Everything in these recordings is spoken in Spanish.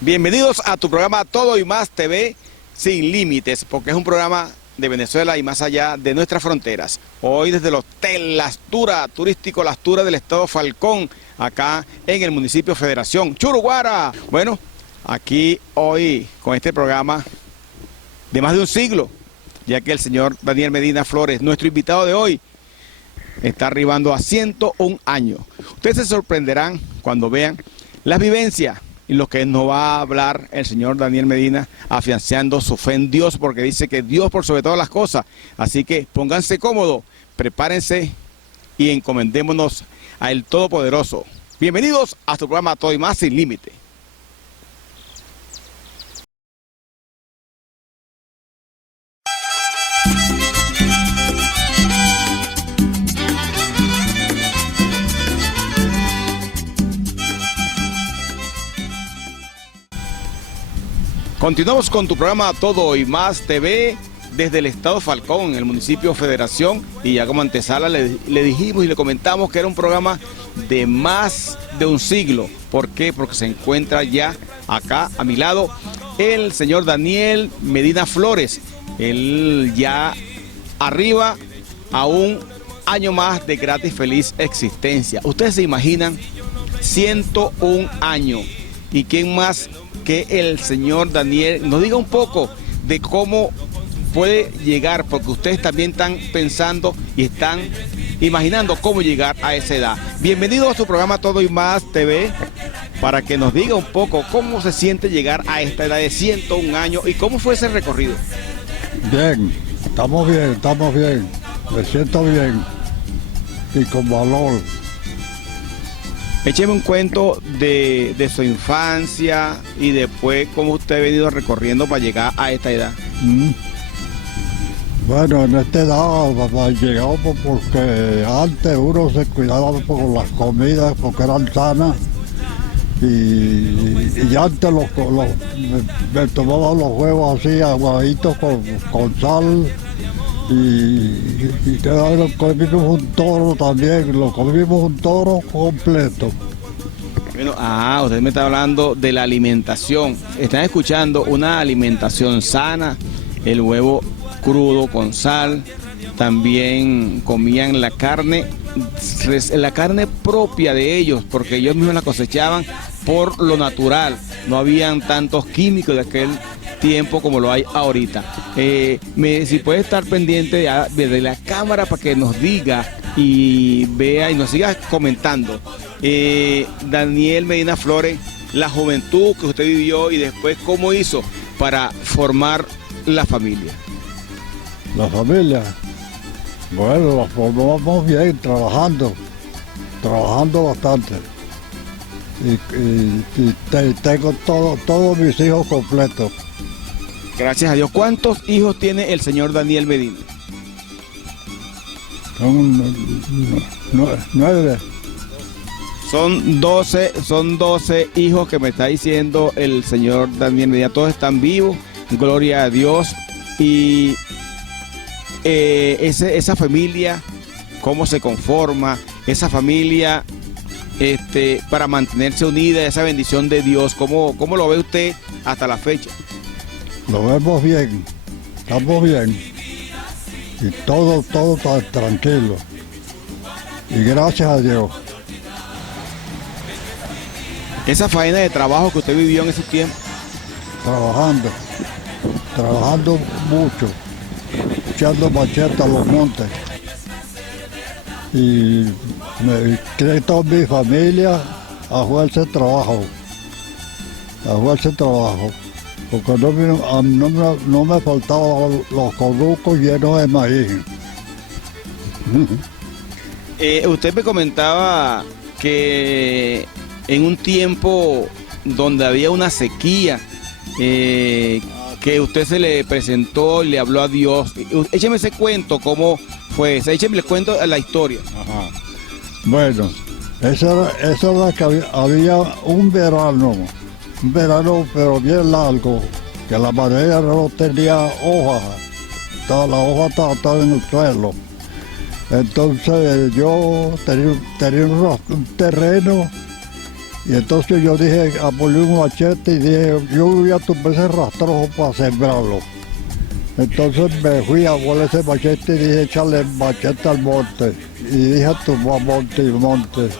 Bienvenidos a tu programa Todo y Más TV Sin Límites, porque es un programa de Venezuela y más allá de nuestras fronteras. Hoy desde el Hotel Las Turas, turístico Las Turas del estado Falcón, acá en el municipio Federación, Churuguara. Bueno, aquí hoy con este programa de más de un siglo, ya que el señor Daniel Medina Flores, nuestro invitado de hoy, está arribando a 101 años. Ustedes se sorprenderán cuando vean las vivencias y lo que nos va a hablar el señor Daniel Medina, afianzando su fe en Dios, porque dice que Dios por sobre todas las cosas. Así que pónganse cómodos, prepárense y encomendémonos a el Todopoderoso. Bienvenidos a su programa Todo y Más Sin Límite. Continuamos con tu programa Todo y Más TV desde el estado Falcón, en el municipio Federación, y ya como antesala le dijimos y le comentamos que era un programa de más de un siglo. ¿Por qué? Porque se encuentra ya acá a mi lado el señor Daniel Medina Flores. Él ya arriba a un año más de gratis feliz existencia. Ustedes se imaginan 101 años. ¿Y quién más que el señor Daniel nos diga un poco de cómo puede llegar? Porque ustedes también están pensando y están imaginando cómo llegar a esa edad. Bienvenido a su programa Todo y Más TV, para que nos diga un poco cómo se siente llegar a esta edad de 101 años y cómo fue ese recorrido. Bien, estamos bien, me siento bien y con valor. Écheme un cuento de su infancia y después cómo usted ha venido recorriendo para llegar a esta edad. Bueno, en esta edad llegamos porque antes uno se cuidaba por las comidas porque eran sanas y antes me tomaba los huevos así aguaditos con sal y comimos un toro también, lo comimos un toro completo. Bueno, usted me está hablando de la alimentación. Están escuchando una alimentación sana, el huevo crudo con sal, también comían la carne propia de ellos, porque ellos mismos la cosechaban por lo natural, no habían tantos químicos de aquel tiempo como lo hay ahorita. Si puede estar pendiente de la cámara para que nos diga y vea y nos siga comentando. Daniel Medina Flores, la juventud que usted vivió y después cómo hizo para formar la familia. La familia, bueno, la formamos bien, trabajando bastante. Y tengo todos mis hijos completos. Gracias a Dios. ¿Cuántos hijos tiene el señor Daniel Medina? Son 9. Son 12 hijos que me está diciendo el señor Daniel Medina. Todos están vivos, gloria a Dios. Y esa familia, cómo se conforma, esa familia para mantenerse unida, esa bendición de Dios, ¿cómo lo ve usted hasta la fecha? Lo vemos bien, estamos bien y todo está tranquilo y gracias a Dios. Esa faena de trabajo que usted vivió en ese tiempo. Trabajando mucho, echando machete a los montes y me creé toda mi familia a fuerza de trabajo, porque no me faltaban los corrucos llenos de maíz. Usted me comentaba que en un tiempo donde había una sequía, que usted se le presentó y le habló a Dios. Écheme ese cuento, ¿cómo fue? Écheme el cuento de la historia. Ajá. Bueno, eso era que había un verano pero bien largo, que la madera no tenía hojas, la hoja estaba en el suelo. Entonces yo tenía un terreno Y entonces yo dije, abolí un machete y dije, yo voy a tomar ese rastrojo para sembrarlo. Entonces me fui a volar ese machete y dije, échale el machete al monte. Y dije, tumbar monte y monte.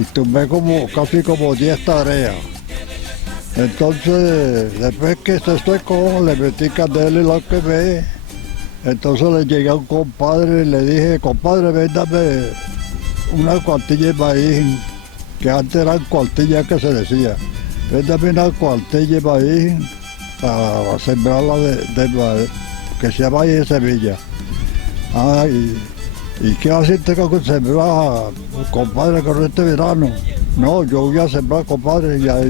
Y tumbé casi como 10 tareas. Entonces, después que se secó, le metí candela y lo quemé. Entonces le llegué a un compadre y le dije, compadre, véndame una cuartilla de maíz, que antes eran cuartillas que se decía. Véndame una cuartilla de maíz para sembrarla que se llama maíz de semilla. ¿Y qué haces con sembrar, compadre, con este verano? No, yo voy a sembrar, compadre, ya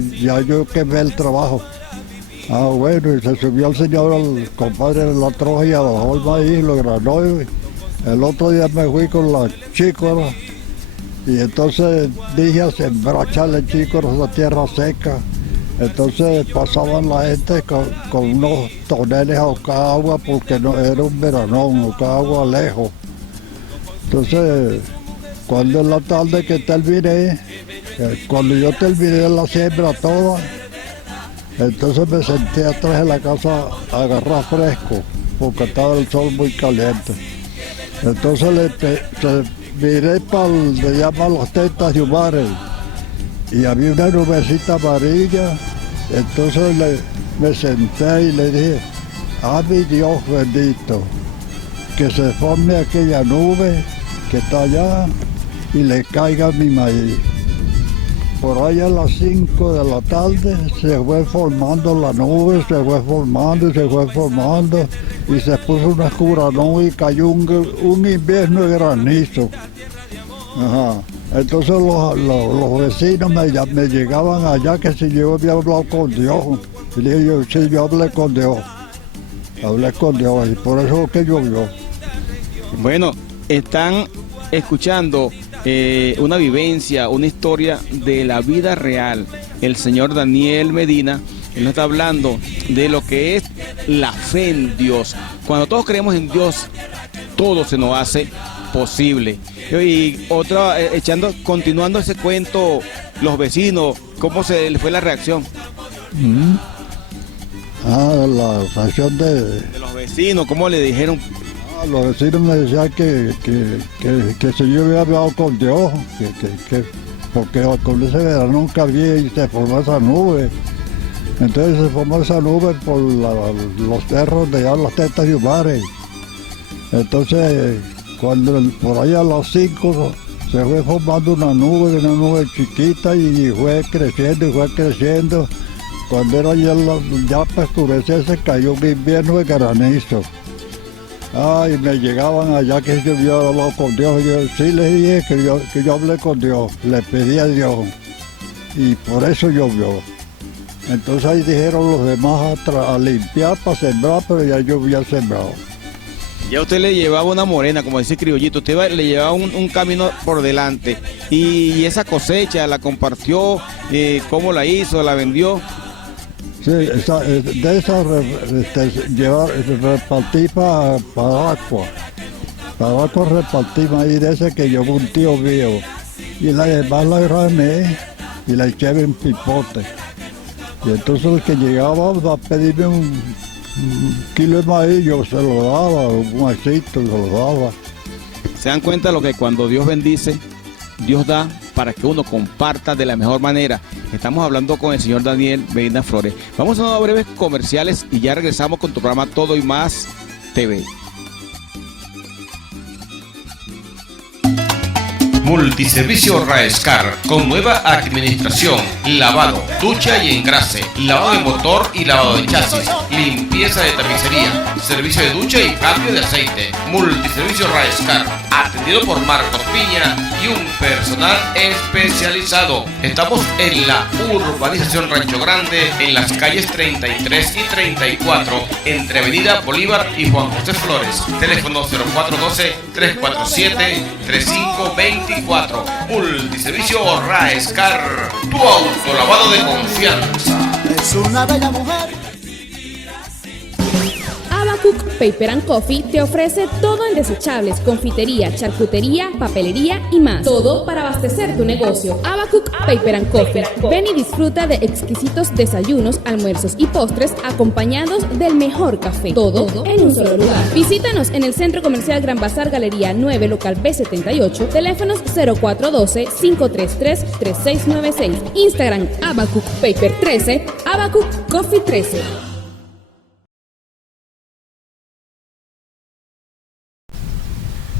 yo quemé el trabajo. Bueno, y se subió el señor, el compadre de la troja y bajó el maíz, lo granó. El otro día me fui con la chícora y entonces dije a sembrar, echarle chícoras a la tierra seca. Entonces pasaban la gente con unos toneles a buscar agua porque no era un veranón, buscar agua lejos. Entonces, cuando en la tarde que terminé, cuando yo terminé la siembra toda, entonces me senté atrás de la casa a agarrar fresco, porque estaba el sol muy caliente. Entonces miré para donde llaman las tetas de Umares, y había una nubecita amarilla. Entonces me senté y le dije, mi Dios bendito, que se forme aquella nube que está allá y le caiga mi maíz. Por ahí a las 5 de la tarde se fue formando la nube, se fue formando y se puso una oscura nube y cayó un invierno de granizo. Ajá. Entonces los vecinos me llegaban allá que si yo había hablado con Dios. Y le dije yo, sí, yo hablé con Dios y por eso es que llovió. Bueno, están escuchando una vivencia, una historia de la vida real. El señor Daniel Medina, él nos está hablando de lo que es la fe en Dios. Cuando todos creemos en Dios, todo se nos hace posible. Y otra, continuando ese cuento, los vecinos, ¿cómo se les fue la reacción? La reacción de los vecinos, ¿cómo le dijeron? Los vecinos me decían que si yo había hablado con Dios, porque con ese verano nunca había y se formó esa nube. Entonces se formó esa nube por los cerros de allá, las tetas de Umares. Entonces, cuando por ahí a las 5 se fue formando una nube chiquita y fue creciendo. Cuando era ya para oscurecer se cayó un invierno de granizo. Y me llegaban allá que yo había hablado con Dios. Yo sí les dije que yo hablé con Dios, le pedí a Dios y por eso llovió. Entonces ahí dijeron los demás a limpiar para sembrar, pero ya yo había sembrado. Ya usted le llevaba una morena, como dice Criollito, usted le llevaba un camino por delante. Y esa cosecha la compartió, ¿cómo la hizo? ¿La vendió? Sí, de esa repartí para Agua. Para Agua repartí maíz de ese que llevó un tío mío. Y la demás la grané y la eché en pipote. Y entonces el que llegaba a pedirme un kilo de maíz, yo se lo daba, un maicito, se lo daba. ¿Se dan cuenta lo que cuando Dios bendice, Dios da para que uno comparta de la mejor manera? Estamos hablando con el señor Daniel Medina Flores. Vamos a unos breves comerciales y ya regresamos con tu programa Todo y Más TV. Multiservicio Raescar, con nueva administración, lavado, ducha y engrase, lavado de motor y lavado de chasis, limpieza de tapicería, servicio de ducha y cambio de aceite. Multiservicio Raescar, atendido por Marcos Piña y un personal especializado. Estamos en la urbanización Rancho Grande, en las calles 33 y 34, entre Avenida Bolívar y Juan José Flores. Teléfono 0412-347-3524. Multiservicio Raescar, tu autolavado de confianza. Es una bella mujer. Abacook Paper and Coffee te ofrece todo en desechables, confitería, charcutería, papelería y más. Todo para abastecer tu negocio. Abacook Paper and Coffee. Ven y disfruta de exquisitos desayunos, almuerzos y postres acompañados del mejor café. Todo en un solo lugar. Visítanos en el Centro Comercial Gran Bazar, Galería 9, local B78, teléfonos 0412-533-3696, Instagram Abacook Paper 13, Abacook Coffee 13.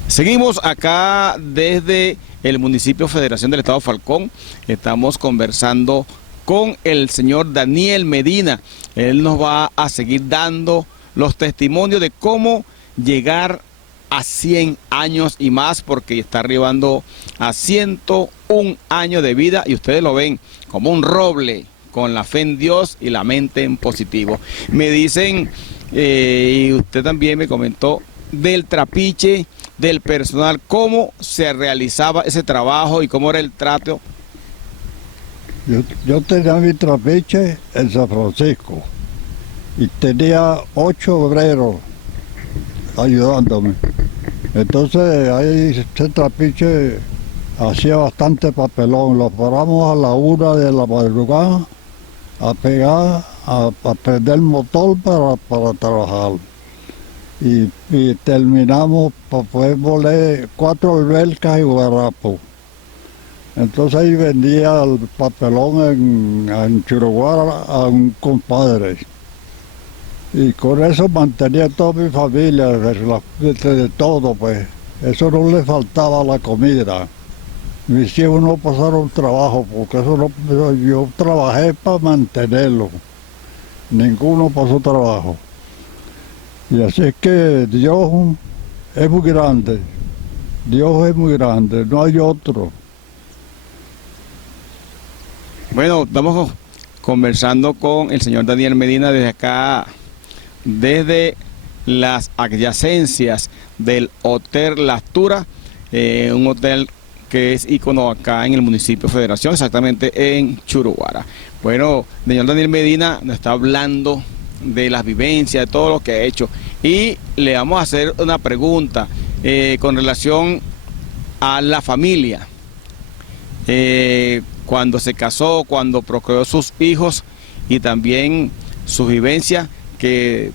Seguimos acá desde el municipio Federación del Estado Falcón. Estamos conversando con el señor Daniel Medina. Él nos va a seguir dando los testimonios de cómo llegar a 100 años y más, porque está arribando a 101 años de vida y ustedes lo ven como un roble, con la fe en Dios y la mente en positivo. Me dicen, y usted también me comentó, del trapiche, del personal, cómo se realizaba ese trabajo y cómo era el trato. Yo tenía mi trapiche en San Francisco y tenía 8 obreros ayudándome. Entonces ahí ese trapiche hacía bastante papelón. Lo paramos a la 1 de la madrugada a pegar, a prender el motor para trabajar. Y terminamos para poder moler 4 albercas y guarapos. Entonces ahí vendía el papelón en Churuguara a un compadre. Y con eso mantenía toda mi familia, de todo, pues. Eso no le faltaba la comida. Mis hijos no pasaron trabajo, porque eso no, yo trabajé para mantenerlo. Ninguno pasó trabajo. Y así es que Dios es muy grande. Dios es muy grande, no hay otro. Bueno, estamos conversando con el señor Daniel Medina desde acá, desde las adyacencias del Hotel Las Turas, un hotel que es ícono acá en el municipio Federación, exactamente en Churuguara. Bueno, el señor Daniel Medina nos está hablando de las vivencias, de todo lo que ha hecho, y le vamos a hacer una pregunta con relación a la familia. Cuando se casó, cuando procreó sus hijos y también su vivencia, que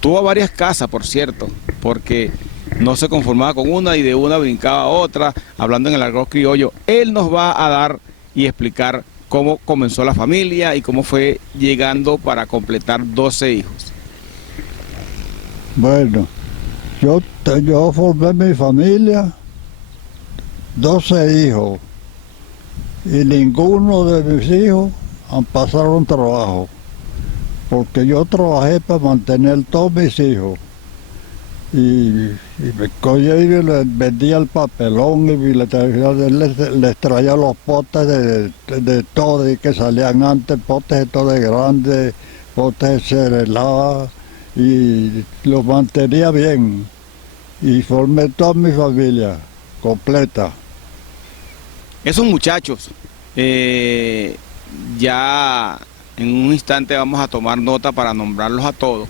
tuvo varias casas, por cierto, porque no se conformaba con una y de una brincaba a otra, hablando en el argot criollo. Él nos va a dar y explicar cómo comenzó la familia y cómo fue llegando para completar 12 hijos. Bueno, yo formé mi familia, 12 hijos, y ninguno de mis hijos pasaron trabajo, porque yo trabajé para mantener todos mis hijos. Y me cogía y les vendía el papelón y les traía los potes de todo y que salían antes, potes de todo de grande, potes de cerelada, y los mantenía bien. Y formé toda mi familia completa. Esos muchachos, ya en un instante vamos a tomar nota para nombrarlos a todos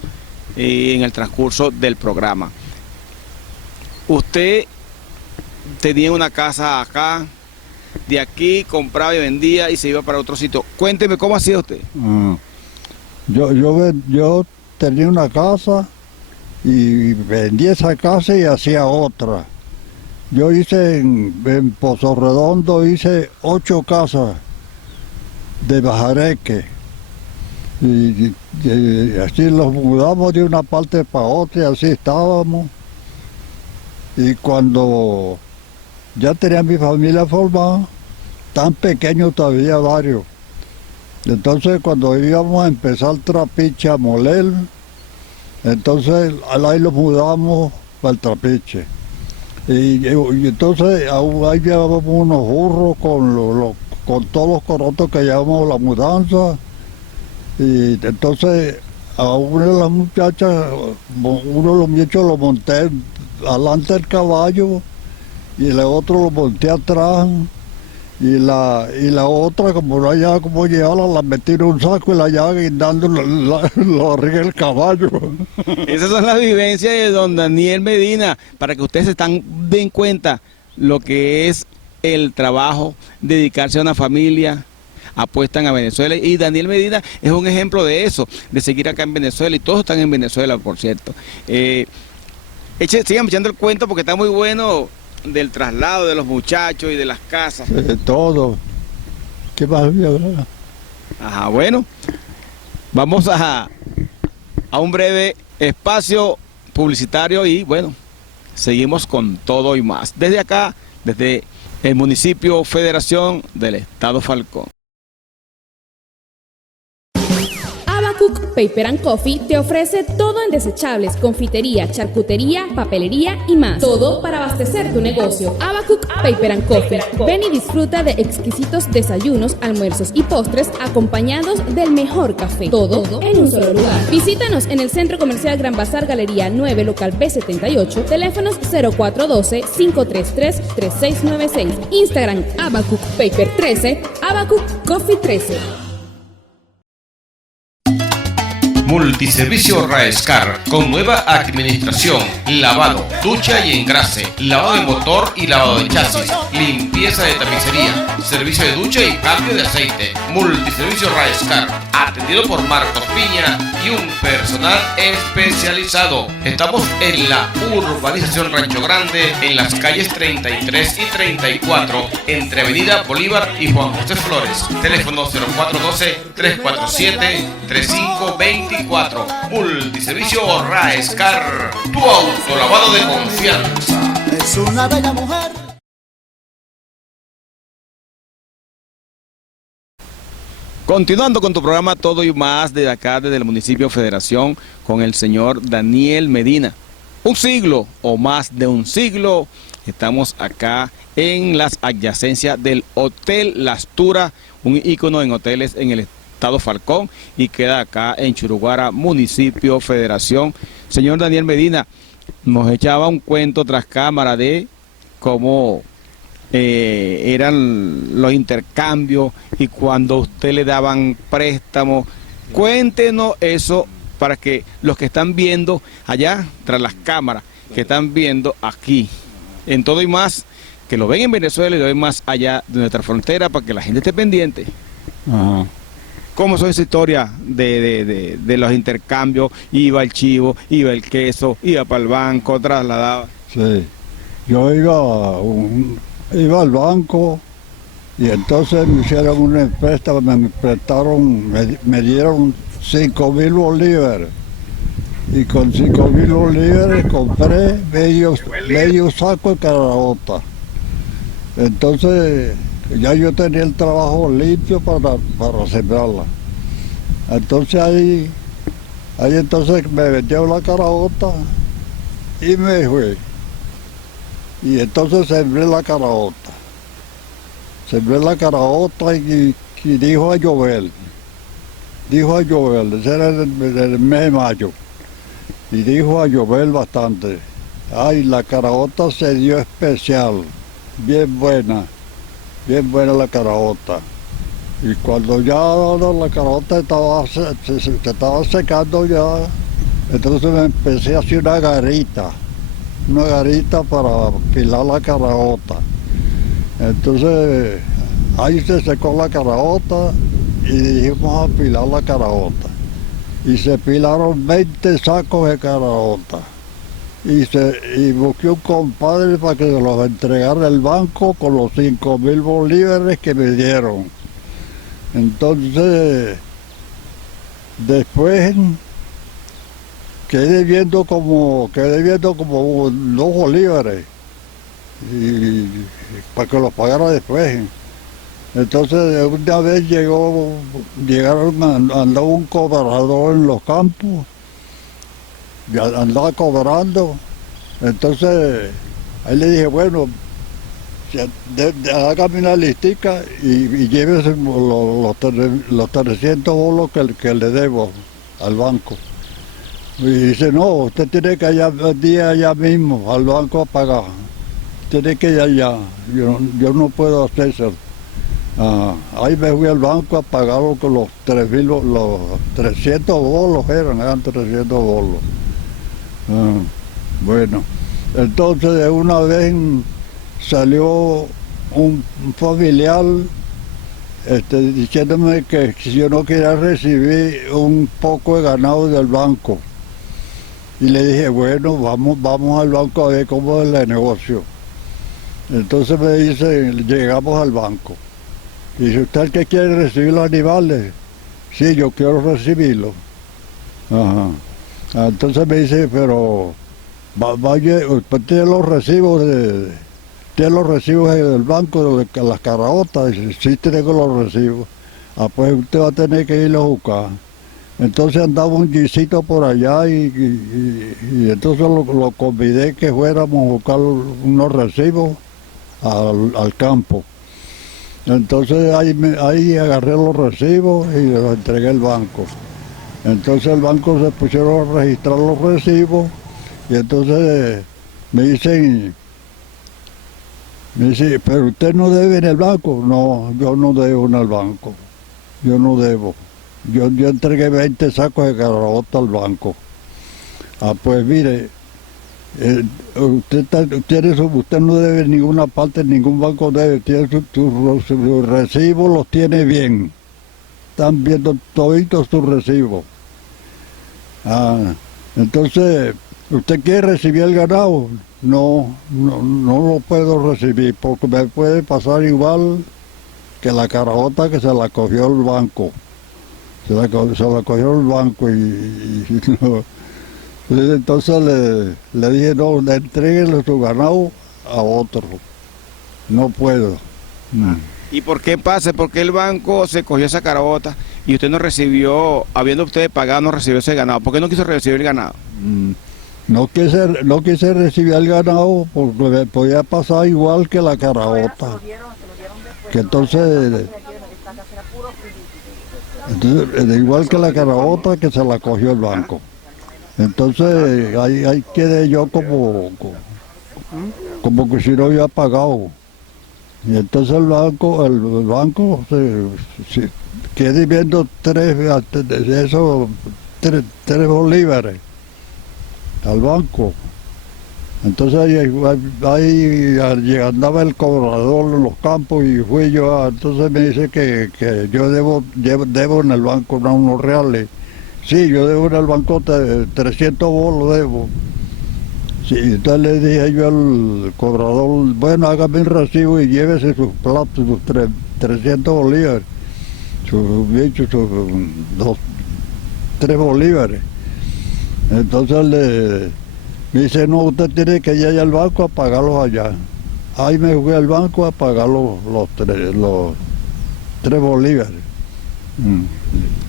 en el transcurso del programa. Usted tenía una casa acá, de aquí compraba y vendía y se iba para otro sitio. Cuénteme cómo hacía usted. Yo tenía una casa y vendí esa casa y hacía otra. Yo hice en Pozo Redondo, hice 8 casas de bajareque. Y así los mudamos de una parte para otra y así estábamos. Y cuando ya tenía mi familia formada, tan pequeños todavía varios. Entonces cuando íbamos a empezar trapiche a moler, entonces ahí los mudamos para el trapiche. Y entonces ahí llevábamos unos burros con todos los corotos que llevábamos la mudanza. Y entonces a una de las muchachas, uno de los muchachos lo monté adelante del caballo y el otro lo monté atrás y la otra, como no hallaba cómo llevarla, la metí en un saco y la llevaba guindando lo arriba del caballo. Esas son las vivencias de don Daniel Medina, para que ustedes den cuenta lo que es el trabajo, dedicarse a una familia, apuestan a Venezuela, y Daniel Medina es un ejemplo de eso, de seguir acá en Venezuela, y todos están en Venezuela, por cierto. Sigan echando el cuento porque está muy bueno del traslado de los muchachos y de las casas. De todo. ¿Qué más había? Ajá, bueno, vamos a un breve espacio publicitario y bueno, seguimos con todo y más. Desde acá, desde el municipio Federación del Estado Falcón. Habacuc Paper and Coffee te ofrece todo en desechables, confitería, charcutería, papelería y más. Todo para abastecer tu negocio. Habacuc Paper and Coffee. Ven y disfruta de exquisitos desayunos, almuerzos y postres acompañados del mejor café. Todo en un solo lugar. Visítanos en el Centro Comercial Gran Bazar Galería 9, local B78, teléfonos 0412-533-3696, Instagram Habacuc Paper 13, Habacuc Coffee 13. Multiservicio Raescar, con nueva administración, lavado, ducha y engrase, lavado de motor y lavado de chasis, limpieza de tapicería, servicio de ducha y cambio de aceite. Multiservicio Raescar, atendido por Marcos Piña y un personal especializado. Estamos en la urbanización Rancho Grande, en las calles 33 y 34, entre Avenida Bolívar y Juan José Flores. Teléfono 0412-347-3524. Multiservicio Raescar, tu autolavado de confianza. Es una bella mujer. Continuando con tu programa Todo y Más, desde acá, desde el municipio Federación, con el señor Daniel Medina. Un siglo o más de un siglo, estamos acá en las adyacencias del Hotel Las Turas, un ícono en hoteles en el Estado Falcón, y queda acá en Churuguara, municipio Federación. Señor Daniel Medina, nos echaba un cuento tras cámara de cómo eran los intercambios y cuando usted le daban préstamos. Cuéntenos eso para que los que están viendo allá tras las cámaras, que están viendo aquí en Todo y Más, que lo ven en Venezuela y lo ven más allá de nuestra frontera, para que la gente esté pendiente. Ajá. ¿Cómo son esa historia de los intercambios? Iba el chivo, iba el queso, iba para el banco, trasladaba. Sí, yo iba al banco y entonces me hicieron un préstamo, me prestaron, me dieron 5,000 bolívares. Y con 5,000 bolívares compré medio saco de caraota. Entonces ya yo tenía el trabajo limpio para sembrarla. Entonces ahí entonces me vendió la caraota y me fui. Y entonces sembré la caraota. Sembré la caraota y dijo a llover. Ese era el mes de mayo. Y dijo a llover bastante. Ay, la caraota se dio especial, bien buena la caraota. Y cuando ya la caraota se estaba secando ya, entonces me empecé a hacer una garita para pilar la caraota. Entonces ahí se secó la caraota y dijimos a pilar la caraota. Y se pilaron 20 sacos de caraota. Y busqué un compadre para que se los entregara el banco con los 5,000 bolívares que me dieron. Entonces, después quedé viendo como 2 bolívares y para que los pagara después. Entonces una vez andaba un cobrador en los campos, ya andaba cobrando. Entonces ahí le dije, bueno, hágame una listica y llévese los 300 bolos que le debo al banco. Y dice, no, usted tiene que ir allá mismo al banco a pagar. Tiene que ir allá, yo no puedo hacer eso. Ahí me fui al banco a pagarlo con los 300 bolos eran 300 bolos. Bueno, entonces de una vez salió un familiar diciéndome que si yo no quería recibir un poco de ganado del banco. Y le dije, bueno, vamos al banco a ver cómo es el negocio. Entonces me dice, llegamos al banco. Dice, ¿usted el que quiere recibir los animales? Sí, yo quiero recibirlos. Ajá. Entonces me dice, pero vaya, usted tiene los recibos del banco de las caraotas. Dice, sí, tengo los recibos. Pues usted va a tener que irlo a buscar. Entonces andaba un guisito por allá y entonces lo convidé que fuéramos a buscar unos recibos al campo. Entonces ahí agarré los recibos y los entregué al banco. Entonces el banco se pusieron a registrar los recibos y entonces me dice, pero usted no debe en el banco. No, yo no debo en el banco, yo no debo. Yo entregué 20 sacos de caraota al banco. Pues mire, usted no debe en ninguna parte, ningún banco debe, tiene sus recibos los tiene bien. Están viendo toditos sus recibos. Entonces, ¿usted quiere recibir el ganado? No lo puedo recibir porque me puede pasar igual que la caraota que se la cogió el banco. Se la cogió el banco y no. Entonces le dije, no, entréguenle su ganado a otro. No puedo. ¿Y por qué pasa? ¿Por qué el banco se cogió esa caraota y usted no recibió, habiendo usted pagado, no recibió ese ganado? ¿Por qué no quiso recibir el ganado? No quise recibir el ganado porque me podía pasar igual que la caraota. Que entonces igual que la caraota que se la cogió el banco. Entonces ahí quedé yo como que si no había pagado. Y entonces el banco se quedé viendo tres bolívares al banco. Entonces ahí andaba el cobrador en los campos y fui yo, entonces me dice que yo debo en el banco unos reales. Sí, yo debo en el banco 300 bolos debo. Sí, entonces le dije yo al cobrador, bueno, hágame el recibo y llévese sus platos, sus 300 bolívares, sus 3 bolívares. Entonces me dice, no, usted tiene que ir allá al banco a pagarlos allá. Ahí me fui al banco a pagar los 3 bolívares.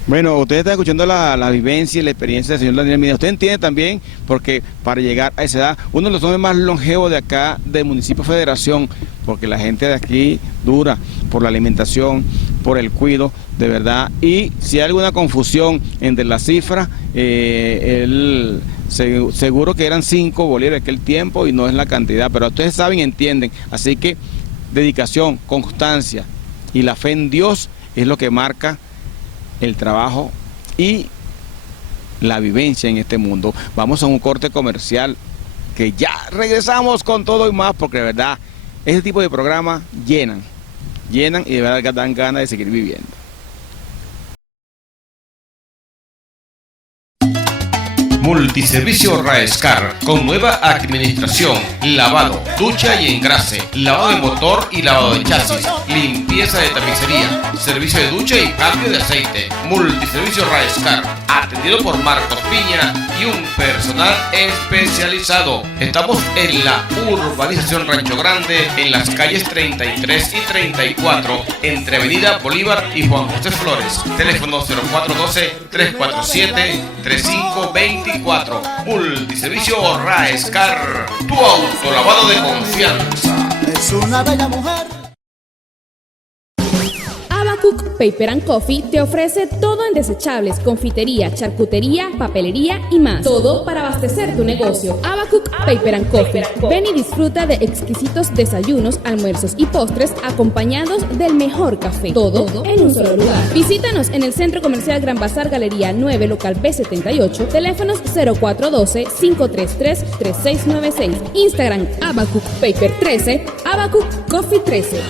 Bueno, usted está escuchando la vivencia y la experiencia del señor Daniel Medina. Usted entiende también, porque para llegar a esa edad, uno de los hombres más longevos de acá, del municipio Federación, porque la gente de aquí dura por la alimentación, por el cuido, de verdad. Y si hay alguna confusión entre las cifras, seguro que eran 5 bolívares aquel tiempo y no es la cantidad, pero ustedes saben y entienden. Así que dedicación, constancia y la fe en Dios es lo que marca el trabajo y la vivencia en este mundo. Vamos a un corte comercial que ya regresamos con todo y más, porque de verdad este tipo de programas llenan y de verdad dan ganas de seguir viviendo. Multiservicio Raescar, con nueva administración, lavado, ducha y engrase, lavado de motor y lavado de chasis, limpieza de tapicería, servicio de ducha y cambio de aceite. Multiservicio Raescar, atendido por Marcos Piña y un personal especializado. Estamos en la urbanización Rancho Grande, en las calles 33 y 34, entre Avenida Bolívar y Juan José Flores. Teléfono 0412-347-3524. Multiservicio Raescar, tu autolavado de confianza. Es una bella mujer. Abacook Paper and Coffee te ofrece todo en desechables, confitería, charcutería, papelería y más. Todo para abastecer tu negocio. Abacook Paper and Coffee. Ven y disfruta de exquisitos desayunos, almuerzos y postres acompañados del mejor café. Todo en un solo lugar. Visítanos en el Centro Comercial Gran Bazar Galería 9, local B78, teléfonos 0412-533-3696, Instagram Abacook Paper 13, Abacook Coffee 13.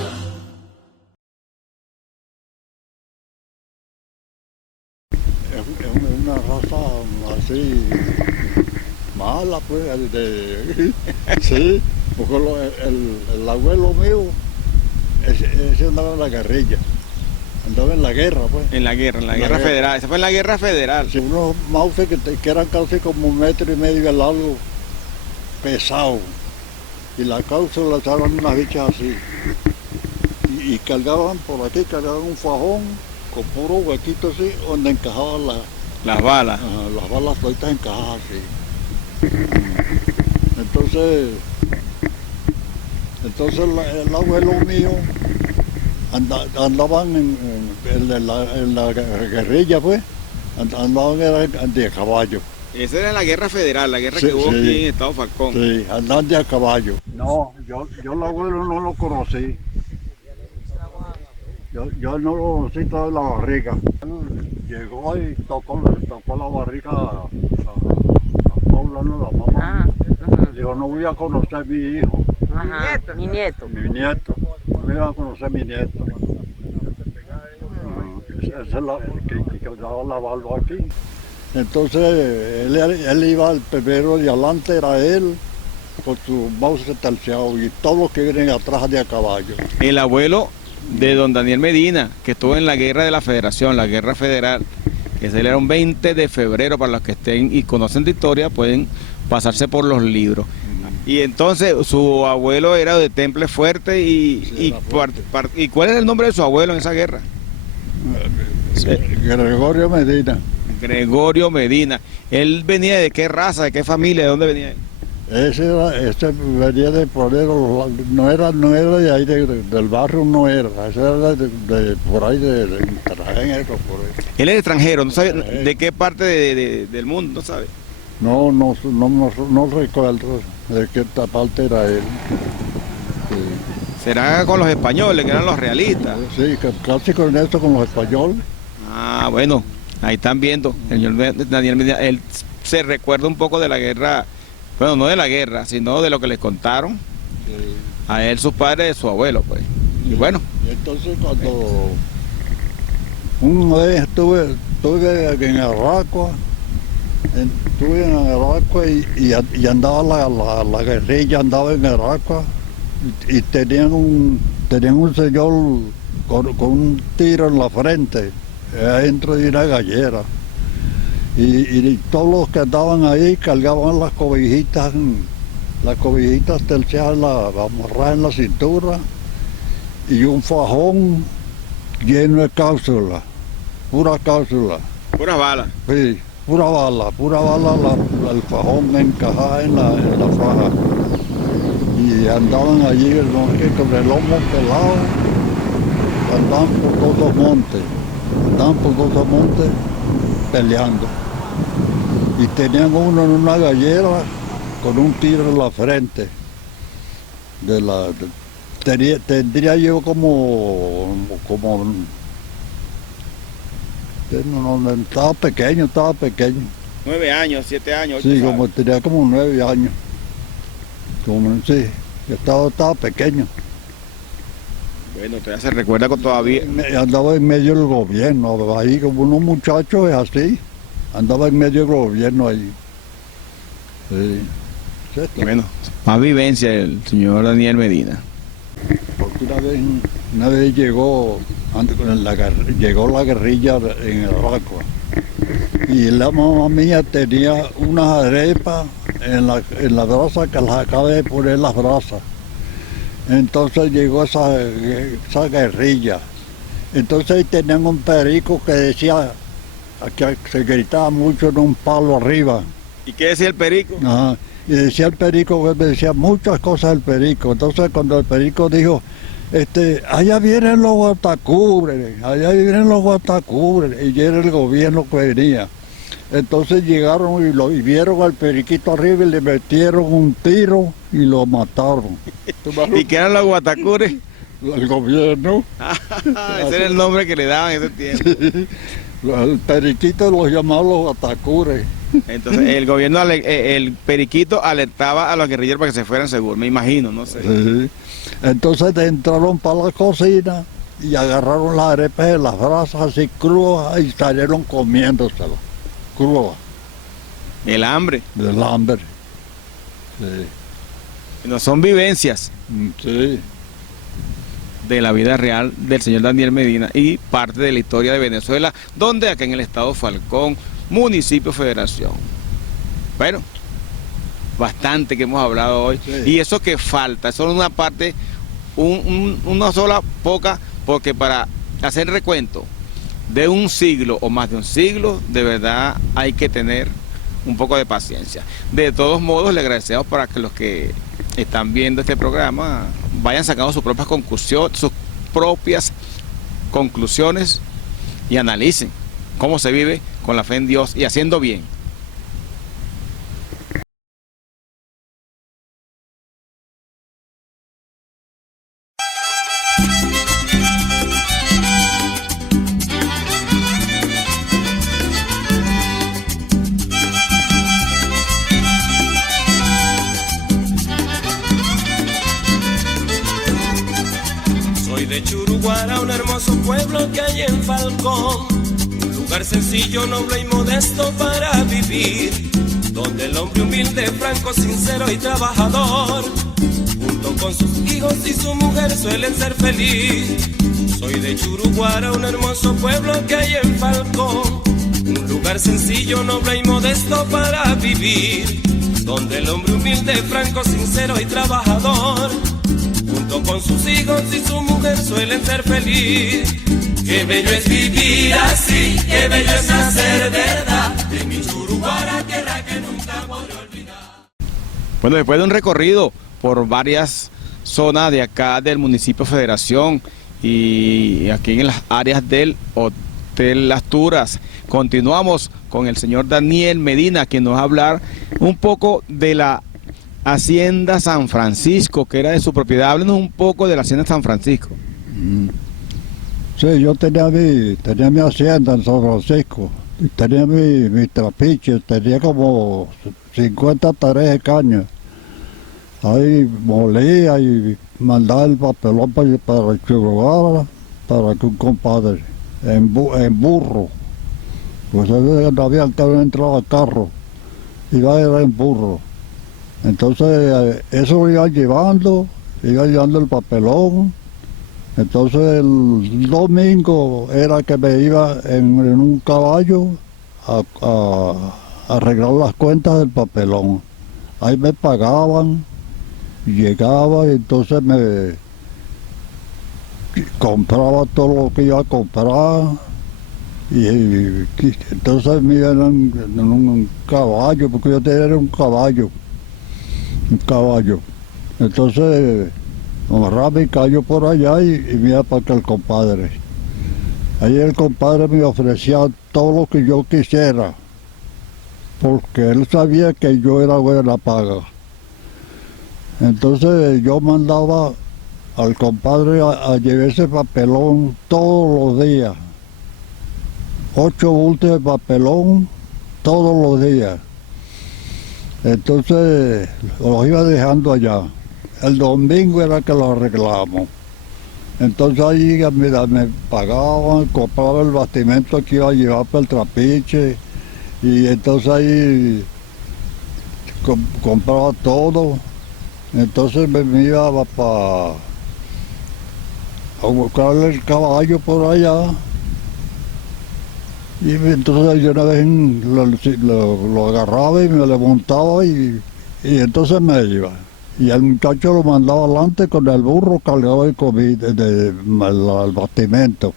Es una raza así mala, pues, sí, porque el abuelo mío, ese andaba en la guerrilla, andaba en la guerra, pues. En la guerra federal. Esa fue en la guerra federal. Sí, unos mauses que eran casi como 1,5 metros de largo, pesados, y la cápsula echaban unas bichas así, y cargaban por aquí, cargaban un fajón con puro huequito así, donde encajaban las balas. Las balas toditas encajadas así. Entonces el abuelo mío andaban en la guerrilla, pues, andaban de caballo. Esa era la guerra federal, la guerra Sí, que hubo sí. aquí en Estado Falcón. Sí, andaban de a caballo. No, yo el abuelo no lo conocí. Yo no lo conocí toda la barriga. Llegó y tocó la barriga a Paula, no, la mamá. Digo, no voy a conocer a mi hijo. Mi nieto. Mi nieto. No voy a conocer a mi nieto. Esa es la que daba la barba aquí. Entonces él iba al primero de adelante, era él, con su mouse terciado y todos los que vienen atrás de a caballo. El abuelo de don Daniel Medina, que estuvo en la guerra de la Federación, la guerra federal, que se celebra un 20 de febrero, para los que estén y conocen de historia, pueden pasarse por los libros. Y entonces su abuelo era de Temple Fuerte y ¿cuál es el nombre de su abuelo en esa guerra? Gregorio Medina. Gregorio Medina. ¿Él venía de qué raza, de qué familia, de dónde venía él? Ese venía de Polero, no era de ahí, del barrio no era, ese era de por ahí, de extranjero, por ahí. Él es extranjero, ¿no sabe de qué parte del mundo, no sabe? No recuerdo de qué parte era él. Sí. ¿Será con los españoles, que eran los realistas? Sí, casi con esto, con los españoles. Ah, bueno, ahí están viendo, el señor Daniel Medina, él se recuerda un poco de la guerra. Bueno, no de la guerra, sino de lo que les contaron a él, sus padres, su abuelo, pues. Y bueno. Y entonces cuando una vez estuve en Arracua, y andaba la guerrilla, andaba en Arracua, y tenían un señor con un tiro en la frente, adentro de una gallera. Y todos los que andaban ahí cargaban las cobijitas terciadas, amarradas en la cintura, y un fajón lleno de cápsulas, pura cápsula. Puras balas. Sí, pura bala, el fajón encajada en la faja. Y andaban allí con el lomo pelado, andaban por todos los montes, peleando. Y tenían uno en una gallera con un tiro en la frente. Tendría yo como no, estaba pequeño. 9 años, 7 años. Sí, tenía como 9 años. Sí, yo estaba pequeño. Bueno, todavía se recuerda con todavía. Andaba en medio del gobierno, ahí como unos muchachos así. Andaba en medio del gobierno ahí. Sí. Bueno, más vivencia el señor Daniel Medina. Porque una vez llegó la guerrilla en el Arracua. Y la mamá mía tenía unas arepas en la brasa que las acaba de poner las brasas. Entonces llegó esa guerrilla. Entonces tenían un perico que decía, que se gritaba mucho en un palo arriba. ¿Y qué decía el perico? Ajá. Y decía el perico, me decía muchas cosas el perico. Entonces cuando el perico dijo, allá vienen los guatacubres, allá vienen los guatacubres, y era el gobierno que venía. Entonces llegaron y vieron al periquito arriba y le metieron un tiro y lo mataron. ¿Y qué eran los guatacures? El gobierno. Ese era el nombre que le daban en ese tiempo. El periquito los llamaba los guatacures. Entonces el gobierno, el periquito alertaba a los guerrilleros para que se fueran seguros, me imagino, no sé. Sí. Entonces entraron para la cocina y agarraron las arepas de las brasas así crudas y salieron comiéndoselas, crudas. El hambre. Del hambre. Sí. No son vivencias Sí. de la vida real del señor Daniel Medina y parte de la historia de Venezuela, donde acá en el estado Falcón, municipio Federación. Bueno, bastante que hemos hablado hoy. Sí. Y eso que falta, solo una parte, una sola poca, porque para hacer recuento de un siglo o más de un siglo, de verdad hay que tener un poco de paciencia. De todos modos, le agradecemos para que los que están viendo este programa vayan sacando sus propias conclusiones y analicen cómo se vive con la fe en Dios y haciendo bien. Soy de Churuguara, un hermoso pueblo que hay en Falcón, un lugar sencillo, noble y modesto para vivir, donde el hombre humilde, franco, sincero y trabajador, junto con sus hijos y su mujer suelen ser feliz. Soy de Churuguara, un hermoso pueblo que hay en Falcón, un lugar sencillo, noble y modesto para vivir, donde el hombre humilde, franco, sincero y trabajador, junto con sus hijos y su mujer suelen ser feliz. Qué bello es vivir así, qué bello es hacer verdad, de mi Churuguara, tierra que nunca podré olvidar. Bueno, después de un recorrido por varias zonas de acá del municipio Federación y aquí en las áreas del Hotel Las Turas, continuamos con el señor Daniel Medina, quien nos va a hablar un poco de la Hacienda San Francisco, que era de su propiedad. Háblenos un poco de la Hacienda San Francisco. Sí, yo tenía mi hacienda en San Francisco, y tenía mi trapiche, tenía como 50 tareas de caña. Ahí molía y mandaba el papelón para Churuguara, para que un compadre, en burro, pues no había que entrar a carro, iba en burro. Entonces eso lo iba llevando el papelón. Entonces el domingo era que me iba en un caballo a arreglar las cuentas del papelón. Ahí me pagaban, llegaba y entonces me compraba todo lo que iba a comprar. Y entonces me iba en un caballo, porque yo tenía un caballo. Entonces agarraba mi caballo por allá y me iba para acá el compadre. Ahí el compadre me ofrecía todo lo que yo quisiera, porque él sabía que yo era buena paga. Entonces yo mandaba al compadre a llevar ese papelón todos los días. 8 bultos de papelón todos los días. Entonces los iba dejando allá. El domingo era que los arreglábamos. Entonces ahí me pagaban, compraba el bastimento que iba a llevar para el trapiche, y entonces ahí compraba todo. Entonces me iba a buscarle el caballo por allá. Y entonces yo una vez lo agarraba y me le montaba y entonces me iba. Y el muchacho lo mandaba adelante con el burro cargado de comida, el bastimento.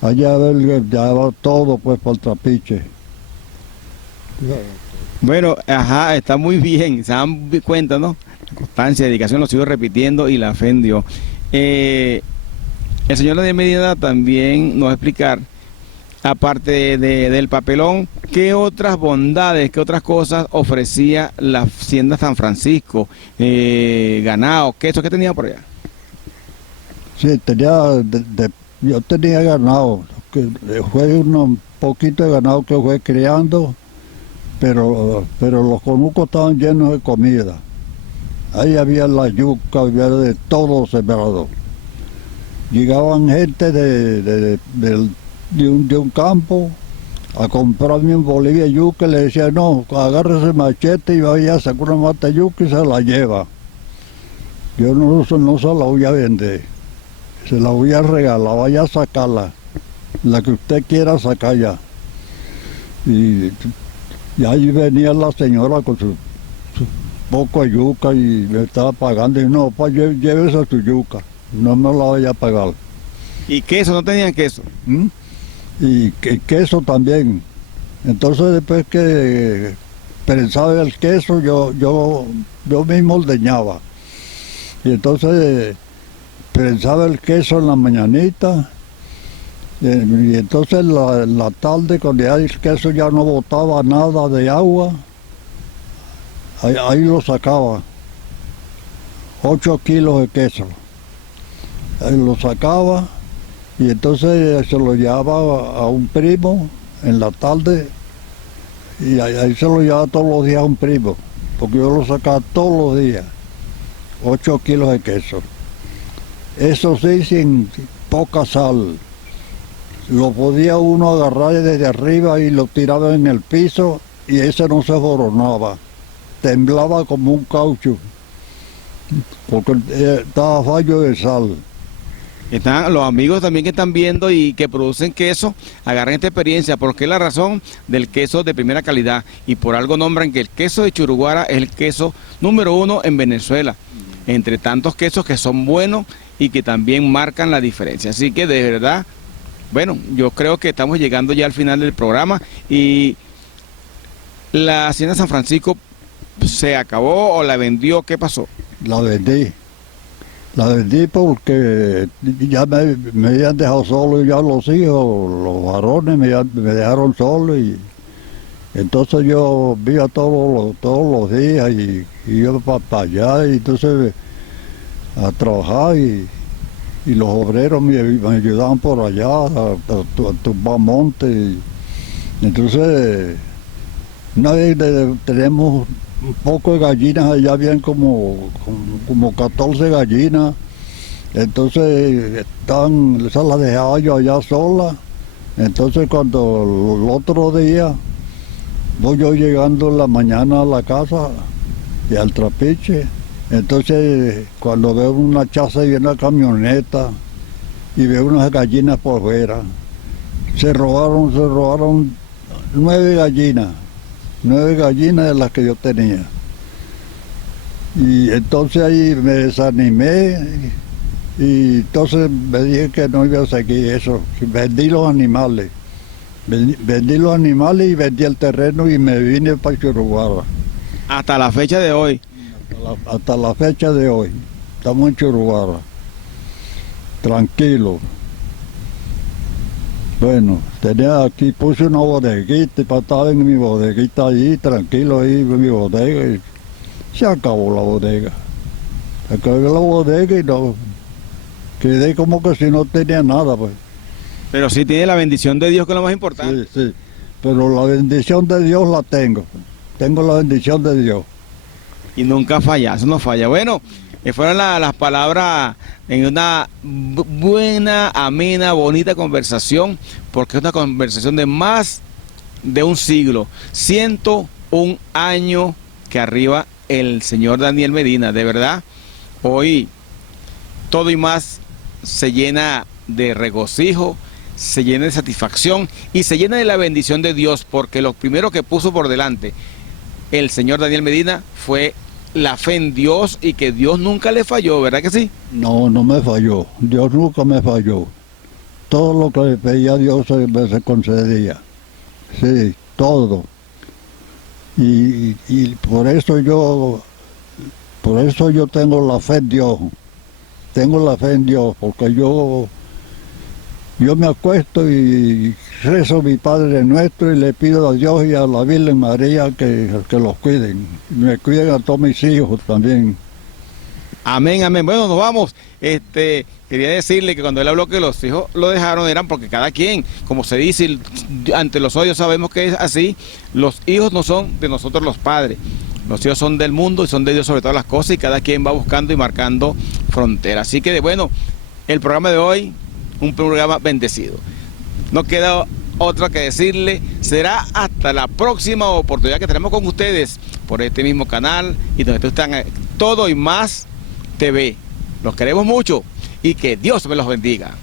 Allá llevaba todo pues por el trapiche. Bueno, ajá, está muy bien, se dan cuenta, ¿no? La constancia, dedicación, lo sigo repitiendo, y la fe en Dios. el señor Daniel Medina también nos va a explicar, aparte del papelón, qué otras bondades, qué otras cosas ofrecía la hacienda San Francisco, ganado, queso, ¿qué tenía por allá? Sí, yo tenía ganado, que fue un poquito de ganado que fue criando, pero los conucos estaban llenos de comida. Ahí había la yuca, había de todo sembrado. Llegaban gente de un campo a comprarme un Bolivia yuca y le decía, no, agarre ese machete y vaya a sacar una mata de yuca y se la lleva. Yo no se la voy a vender, se la voy a regalar, vaya a sacarla, la que usted quiera sacar ya. Y ahí venía la señora con su poco de yuca y me estaba pagando y no, pues llévese su yuca, no me la vaya a pagar. ¿Y queso? ¿No tenían queso? Y queso también. Entonces después que prensaba el queso yo mismo ordeñaba. Y entonces prensaba el queso en la mañanita y entonces en la tarde cuando ya el queso ya no botaba nada de agua, ahí lo sacaba. 8 kilos de queso. Ahí lo sacaba. Y entonces se lo llevaba a un primo en la tarde y ahí se lo llevaba todos los días a un primo, porque yo lo sacaba todos los días, 8 kilos de queso. Eso sí, sin poca sal. Lo podía uno agarrar desde arriba y lo tiraba en el piso y ese no se boronaba, temblaba como un caucho, porque estaba fallo de sal. Están los amigos también que están viendo y que producen queso, agarran esta experiencia, porque es la razón del queso de primera calidad y por algo nombran que el queso de Churuguara es el queso número 1 en Venezuela, entre tantos quesos que son buenos y que también marcan la diferencia. Así que de verdad, bueno, yo creo que estamos llegando ya al final del programa y la hacienda San Francisco se acabó o la vendió, ¿qué pasó? La vendí. La vendí porque ya me habían dejado solo ya los hijos, los varones me dejaron solo y entonces yo vivía todos los días y iba para allá y entonces a trabajar y los obreros me ayudaban por allá a tumbar monte. Entonces una vez tenemos un poco de gallinas, allá habían como 14 gallinas, entonces esas las dejaba yo allá sola, entonces cuando el otro día voy yo llegando en la mañana a la casa y al trapiche, entonces cuando veo una chaza y una camioneta y veo unas gallinas por fuera, se robaron 9 gallinas. 9 gallinas de las que yo tenía. Y entonces ahí me desanimé y entonces me dije que no iba a seguir eso. Vendí los animales. Vendí los animales y vendí el terreno y me vine para Churuguara. Hasta la fecha de hoy. Hasta la fecha de hoy. Estamos en Churuguara. Tranquilo. Bueno, aquí puse una bodeguita y estaba en mi bodeguita allí, tranquilo ahí en mi bodega y se acabó la bodega. Se acabó la bodega y no, quedé como que si no tenía nada pues. Pero sí tiene la bendición de Dios que es lo más importante. Sí, pero la bendición de Dios la tengo la bendición de Dios. Y nunca falla, eso no falla. Bueno, fueron las palabras en una buena, amena, bonita conversación, porque es una conversación de más de un siglo, 101 años que arriba el señor Daniel Medina. De verdad, hoy todo y más se llena de regocijo, se llena de satisfacción y se llena de la bendición de Dios, porque lo primero que puso por delante el señor Daniel Medina fue la fe en Dios y que Dios nunca le falló, ¿verdad que sí? No me falló, Dios nunca me falló. Todo lo que le pedía a Dios se concedía, sí, todo. Y por eso yo tengo la fe en Dios. tengo la fe en Dios, porque yo me acuesto y rezo a mi Padre Nuestro y le pido a Dios y a la Virgen María que los cuiden. Me cuiden a todos mis hijos también. Amén, amén. Bueno, nos vamos. Quería decirle que cuando él habló que los hijos lo dejaron, eran porque cada quien, como se dice, ante los ojos sabemos que es así, los hijos no son de nosotros los padres. Los hijos son del mundo y son de Dios sobre todas las cosas, y cada quien va buscando y marcando fronteras. Así que, bueno, el programa de hoy, un programa bendecido. No queda otra que decirle, será hasta la próxima oportunidad que tenemos con ustedes por este mismo canal y donde están Todo y Más TV. Los queremos mucho y que Dios me los bendiga.